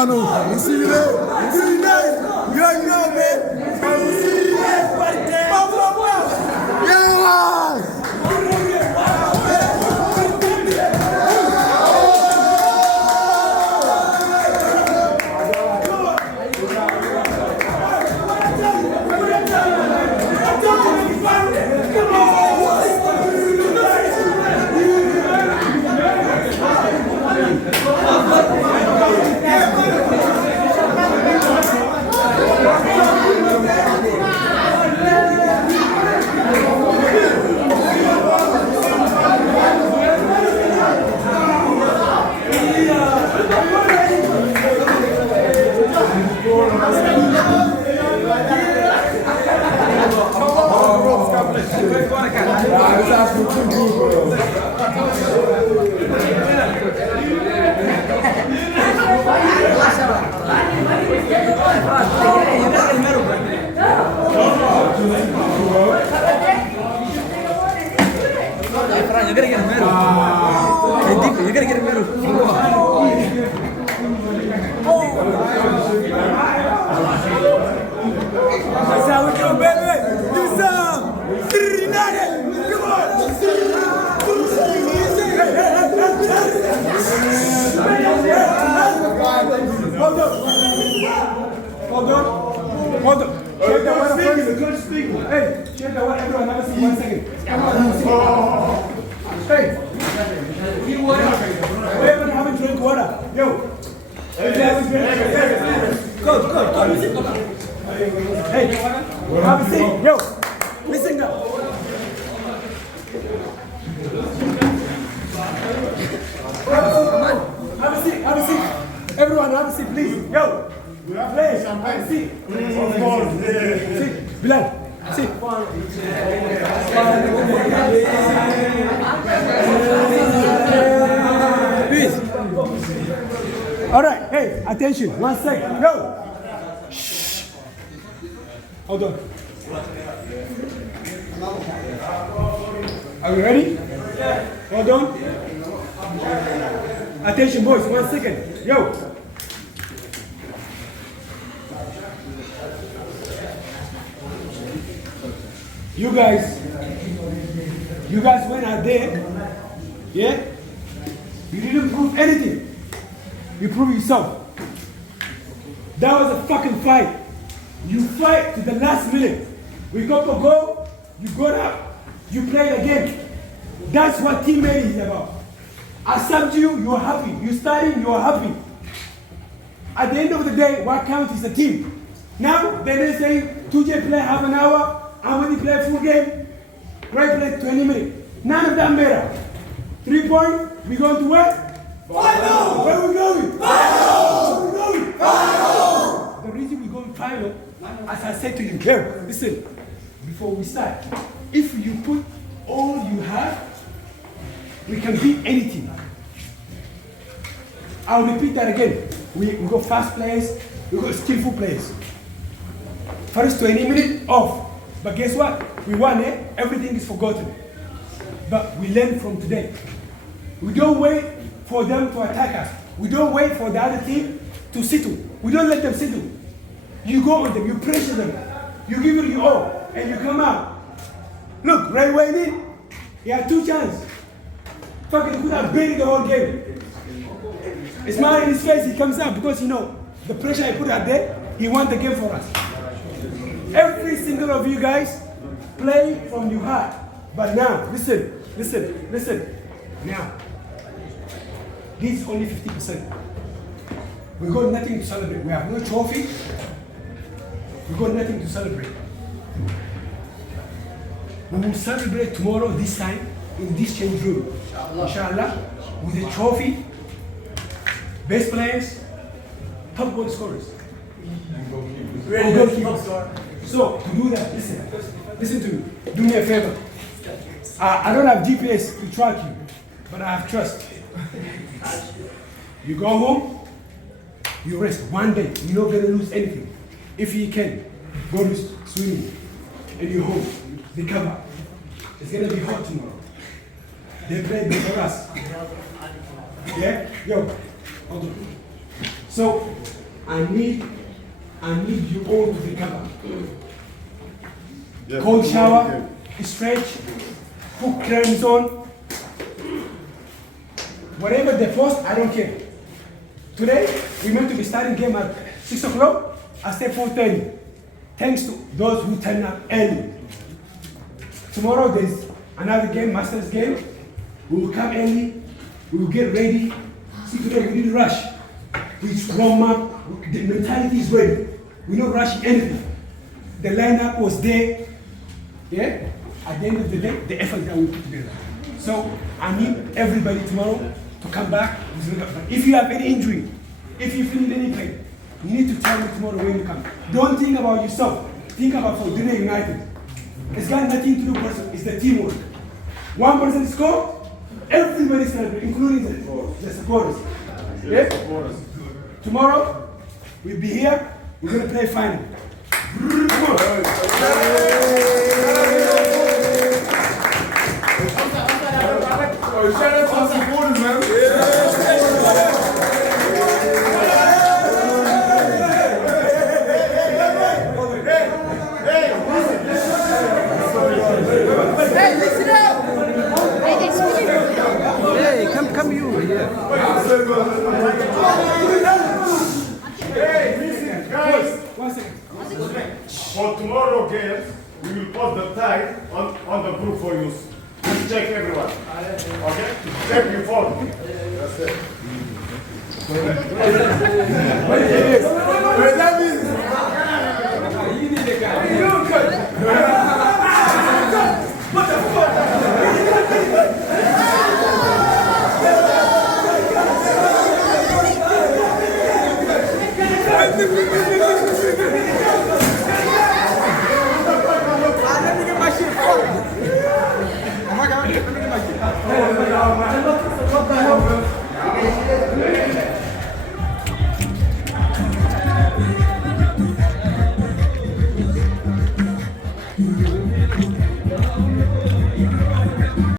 We'll see you there. We'll see you there. You know, man. We'll see you there. Yeah. You're gonna get a medal. You're gonna get a medal. That's how we do, baby. Do some. Come Hold on. Check that one first. The coach speaking. Hey, check that one. Everyone, have a seat. 1 second. Hey. Everyone have a drink water. Yo. Coach. Hey, have a seat. Yo. Listen now. Have a seat. Everyone, have a seat, please. Yo. Please, have a seat. Of course. Sit. Bilal. Sit. Please. All right. Hey, attention. 1 second. Yo. Shh. Hold on. Are we ready? Hold on. Attention, boys. 1 second. Yo. You guys went out there, yeah? You didn't prove anything. You proved yourself. That was a fucking fight. You fight to the last minute. We got to go, you got up, you played again. That's what teammate is about. I subbed you, you are happy. You studying, you are happy. At the end of the day, what counts is the team. Now, they say, 2J play half an hour, Amadi play full game, Ray play 20 minutes. None of that matter. 3 points, we going to where? Final! Where we going? Final! Where we going? Final! The reason we going final, as I said to you, here, listen, before we start, if you put all you have, we can beat anything. I'll repeat that again. We got fast players, we got skillful players. First 20 minutes off. But guess what? We won it, everything is forgotten. But we learn from today. We don't wait for them to attack us. We don't wait for the other team to settle. We don't let them settle. You go on them, you pressure them, you give it your all, and you come out. Look, right way in, he had 2 chances. Fucking could have buried the whole game. A smile in his face, he comes out because the pressure I put out there, he won the game for us. Every single of you guys play from your heart. But now, listen, Listen. Now, this is only 50%. We got nothing to celebrate. We have no trophy. We got nothing to celebrate. We will celebrate tomorrow this time in this change room. Inshallah, with a trophy, best players, top goal scorers. So to do that, listen to me. Do me a favor. I don't have GPS to track you, but I have trust. You go home, you rest one day. You're not gonna lose anything. If you can, go to swimming, and you're home. Recover. It's gonna be hot tomorrow. They play before us. Yeah? Yo, hold on. So I need you all to recover. Yes, Cold shower, stretch, put creams on. Whatever the post, I don't care. Today, we meant to be starting game at 6 o'clock. I stay 4:30. Thanks to those who turn up early. Tomorrow there's another game, Masters game. We will come early. We will get ready. See, today we didn't rush. We warm up. The mentality is ready. We're not rushing anything. The lineup was there. Yeah? At the end of the day, the effort that we put together. So I need everybody tomorrow to come back. If you have any injury, if you feel any pain, you need to tell me tomorrow when you come. Don't think about yourself. Think about for Dunia United. It's got nothing to do with person. It's the teamwork. One person score, everybody celebrate, including the supporters. Yeah? Tomorrow, we'll be here. We're going to play final. Come on. Shout out to our supporters, man. Hey, listen up! Hey, they speak. Hey, come you. Hey, listen, guys. 1 second. For tomorrow game, we will post the time on the group for you. Just check everyone. Okay? Check your phone. That's it. Wait, that means. You need the guy. What the fuck? Oh my God, let me get my shit.